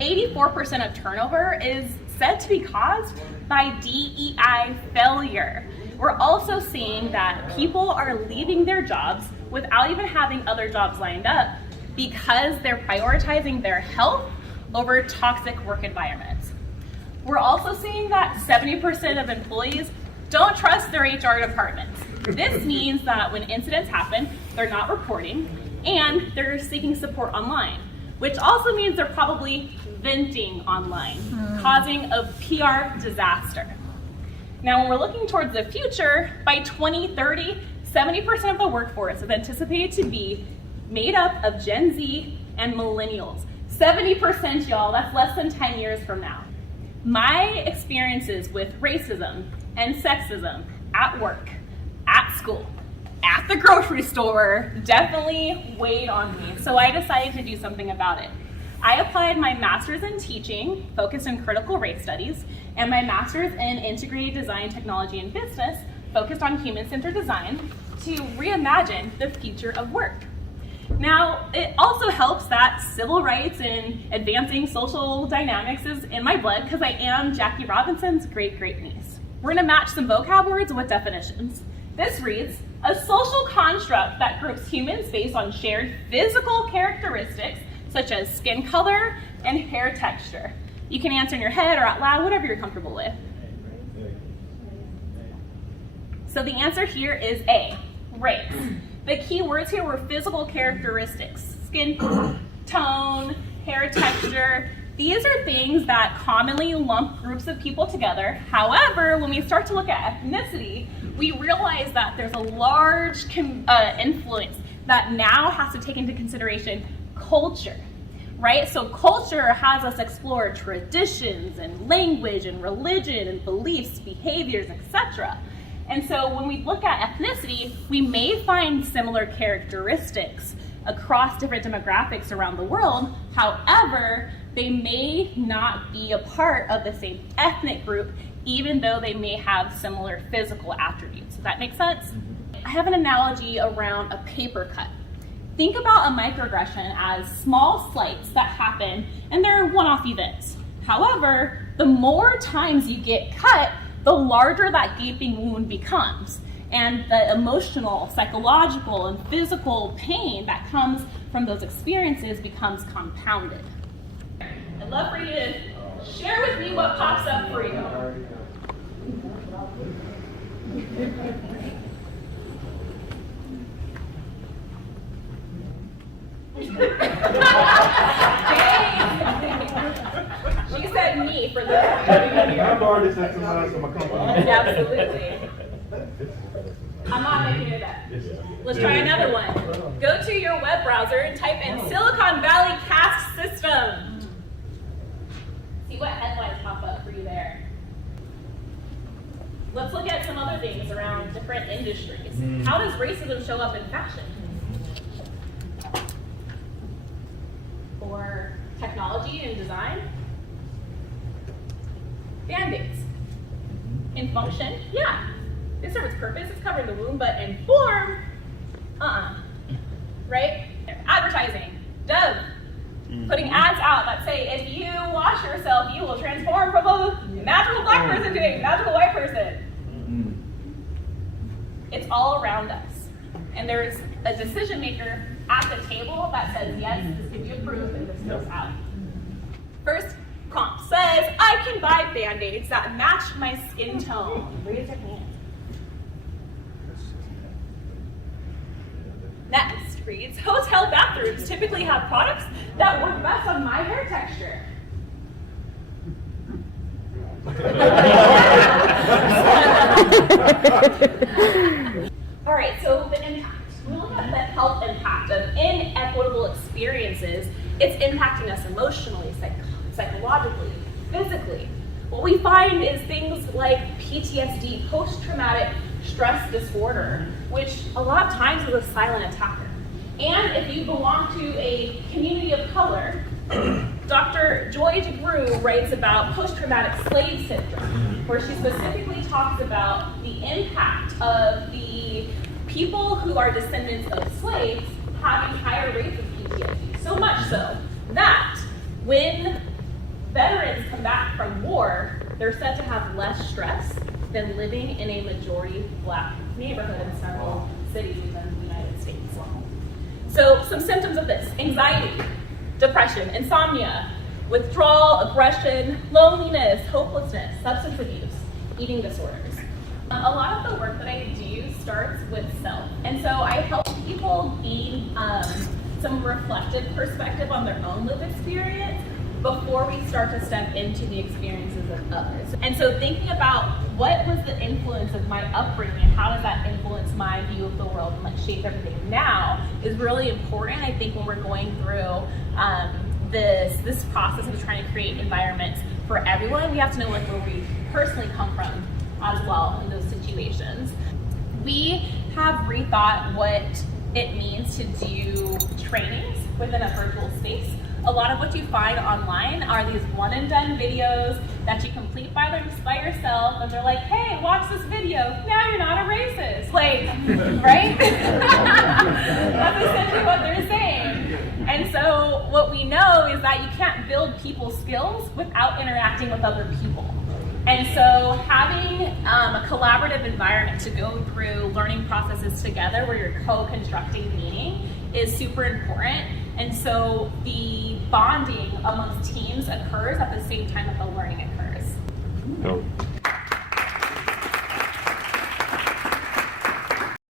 84% of turnover is said to be caused by DEI failure. We're also seeing that people are leaving their jobs without even having other jobs lined up because they're prioritizing their health over toxic work environments. We're also seeing that 70% of employees don't trust their HR departments. This means that when incidents happen, they're not reporting and they're seeking support online, which also means they're probably venting online, causing a PR disaster. Now, when we're looking towards the future, by 2030, 70% of the workforce is anticipated to be made up of Gen Z and millennials. 70%, y'all, that's less than 10 years from now. My experiences with racism and sexism at work, at school, at the grocery store definitely weighed on me, so I decided to do something about it. I applied my master's in teaching, focused in critical race studies, and my master's in integrated design, technology, and business, focused on human-centered design, to reimagine the future of work. Now, it also helps that civil rights and advancing social dynamics is in my blood because I am Jackie Robinson's great-great-niece. We're gonna match some vocab words with definitions. This reads, a social construct that groups humans based on shared physical characteristics such as skin color and hair texture. You can answer in your head or out loud, whatever you're comfortable with. So the answer here is A, race. The key words here were physical characteristics, skin tone, hair texture. These are things that commonly lump groups of people together. However, when we start to look at ethnicity, we realize that there's a large influence that now has to take into consideration culture, right? So culture has us explore traditions and language and religion and beliefs, behaviors, etc. And so when we look at ethnicity, we may find similar characteristics across different demographics around the world. However, they may not be a part of the same ethnic group, even though they may have similar physical attributes. Does that make sense? I have an analogy around a paper cut. Think about a microaggression as small slights that happen and they're one-off events. However, the more times you get cut, the larger that gaping wound becomes. And the emotional, psychological, and physical pain that comes from those experiences becomes compounded. I'd love for you to share with me what pops up for you. She said me for the I've already sent some out to my company. Absolutely. I'm not making it up. Let's try another one. Go to your web browser and type in Silicon Valley caste system. See what headlines pop up for you there. Let's look at some other things around different industries. How does racism show up in fashion? Or technology and design? Band-aids. In function, yeah. They serve its purpose, it's covering the wound, but in form, right? Advertising, Dove, putting ads out that say, if you wash yourself, you will transform from a magical black person to a magical white person. It's all around us. And there's a decision maker at the table that says, yes, this can be approved and this goes out. First prompt says, I can buy Band-Aids that match my skin tone. Raise your hand. Next reads, hotel bathrooms typically have products that work best on my hair texture. All right, so the impact. When we look at the health impact of inequitable experiences, it's impacting us emotionally, psychologically, physically. What we find is things like PTSD, post-traumatic stress disorder, which a lot of times is a silent attacker. And if you belong to a community of color, Dr. Joy DeGruy writes about post-traumatic slave syndrome, where she specifically talks about the impact of the people who are descendants of slaves having higher rates of PTSD. So much so that when veterans come back from war, they're said to have less stress than living in a majority Black neighborhood in several cities within the United States. So some symptoms of this: anxiety, depression, insomnia, withdrawal, aggression, loneliness, hopelessness, substance abuse, eating disorders. A lot of the work that I do starts with self. And so I help people gain some reflective perspective on their own lived experience before we start to step into the experiences of others. And so thinking about what was the influence of my upbringing and how does that influence my view of the world and like shape everything now is really important. I think when we're going through this process of trying to create environments for everyone, we have to know like where we personally come from as well in those situations. We have rethought what it means to do trainings within a virtual space. A lot of what you find online are these one and done videos that you complete by yourself, and they're like, hey, watch this video, now you're not a racist. Like, right? That's essentially what they're saying. And so what we know is that you can't build people skills without interacting with other people. And so having a collaborative environment to go through learning processes together where you're co-constructing meaning is super important. And so the bonding amongst teams occurs at the same time that the learning occurs. Dope.